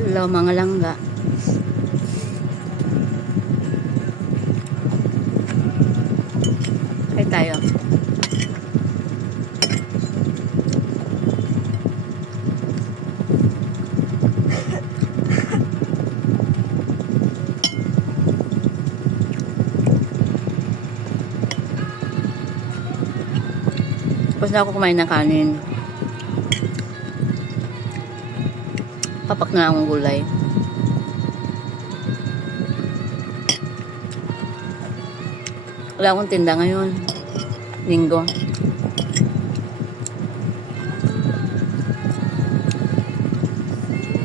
Hello mga langga. Kain tayo. Tapos na ako kumain ng kanin. Papak na akong gulay. Wala akong tinda ngayon. Linggo.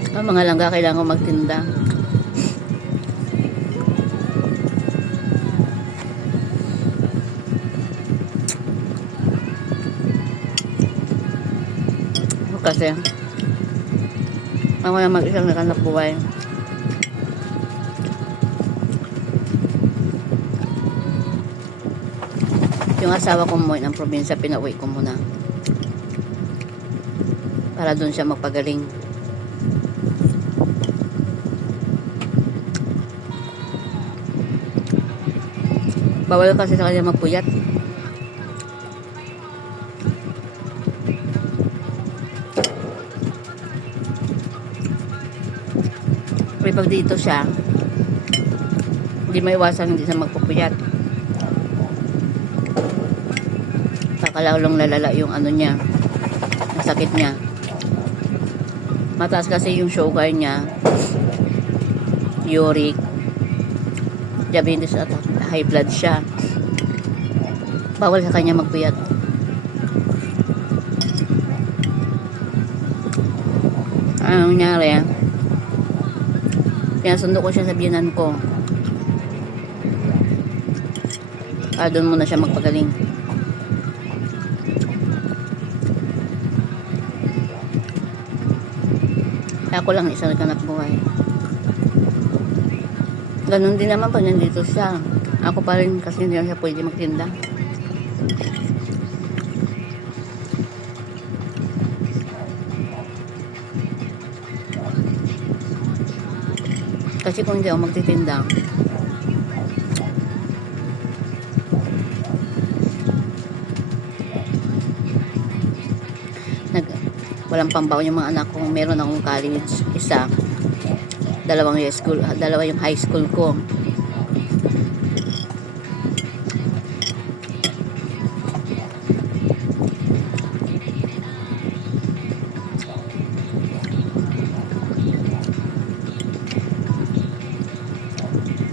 Mga langga, kailangan ko magtinda. Kasi ako na mag-isang nakanap buhay. Yung asawa ko mo ng probinsya, pinauwi ko muna para doon siya magpagaling. Bawal kasi sa kanya magpuyat. Pero pag dito siya, hindi maiwasan hindi siya magpupuyat. Kakalawang lalala yung ano niya, ang sakit niya. Mataas kasi yung sugar niya, uric, diabetes at high blood siya. Bawal sa kanya magpuyat. Anong nangyari? Pinasundo ko siya sa biyanan ko. Doon muna siya magpagaling. Ako lang isang naghanap buhay. Ganun din naman pag nandito siya. Ako pa rin kasi hindi siya pwede magtinda. Kasi kung hindi ako magtitinda, walang pambaon yung mga anak ko. Meron akong college, isa, dalawa yung high school ko.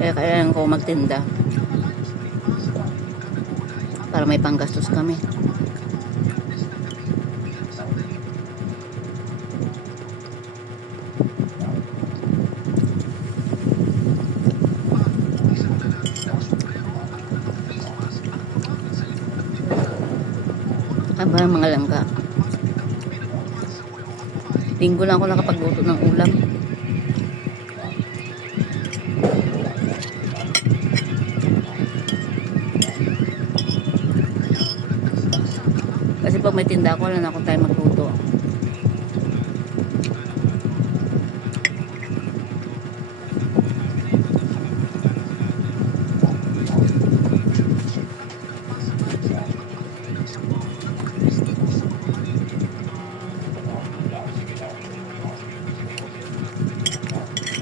Kaya kailangan ko magtinda para may panggastos kami. Aba, mga langga. Linggo lang ako nakapagluto ng ulam. Kasi pag may tinda ako, wala na akong time magluto.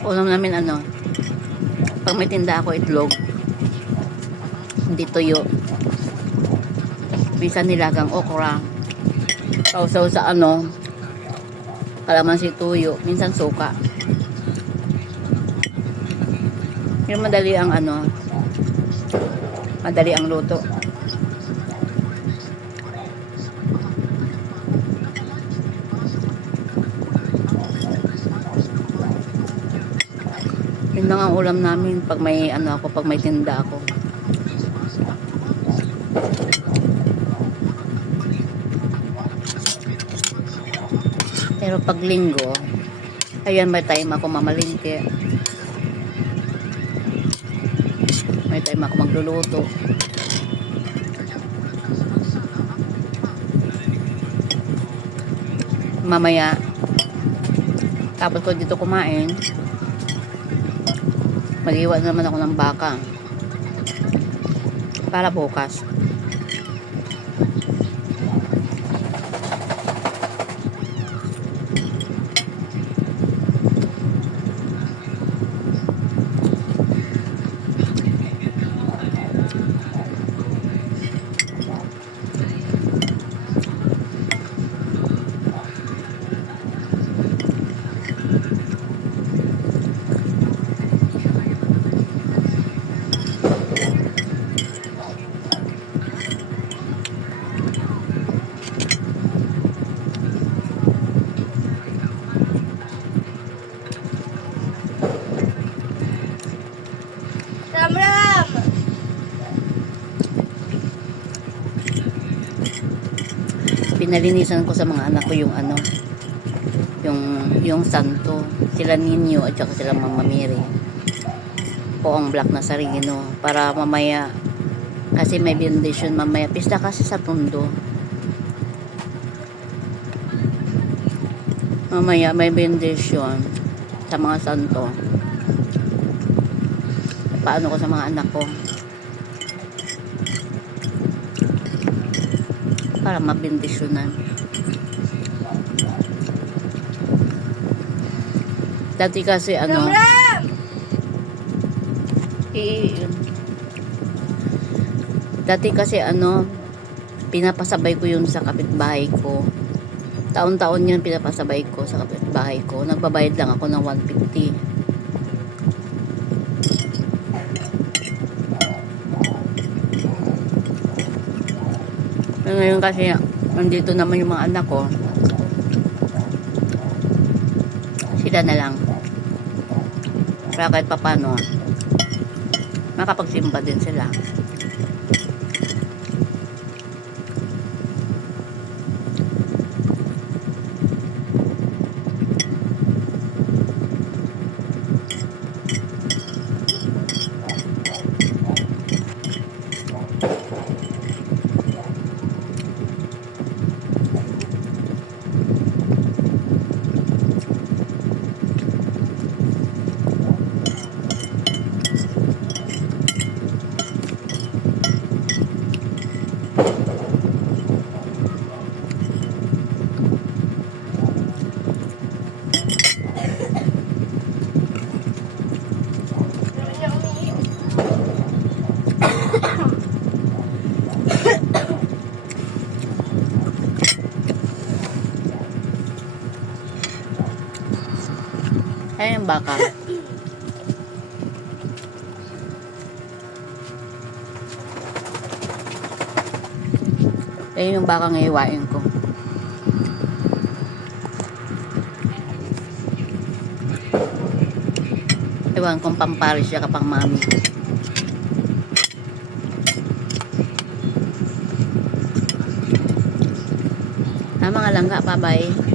Ulam namin pag may tinda ako, itlog, hindi tuyo, minsan nilagang okra, sausaw sa kalamansi tuyo, minsan suka. Yung madali ang madali ang luto. Yun lang ang ulam namin pag may pag may tinda ako. Pero pag linggo, ayan, may time ako mamalingke. May time ako magluluto. Mamaya Tapos ko dito kumain, mag-iwan naman ako ng baka para bukas. Ram Ram! Pinalinisan ko sa mga anak ko yung ano, yung santo, sila Ninyo at saka sila Mama Mary. Po ang black na sarino para mamaya, kasi may benediction mamaya, pista kasi sa Tondo. Mamaya may benediction sa mga santo. Paano ko sa mga anak ko para mabendisyonan. Dati kasi ano, Ram Ram! dati kasi ano, pinapasabay ko yun sa kapitbahay ko. Taon-taon yun pinapasabay ko sa kapitbahay ko. Nagbabayad lang ako ng 150. Ngayon kasi nandito naman yung mga anak ko, sila na lang para kahit papano makapagsimba din sila. Ayan yung baka. Ayan yung baka ngayiwain ko. Ewan kung pamparis siya kapang mami. Mga langga, bye-bye.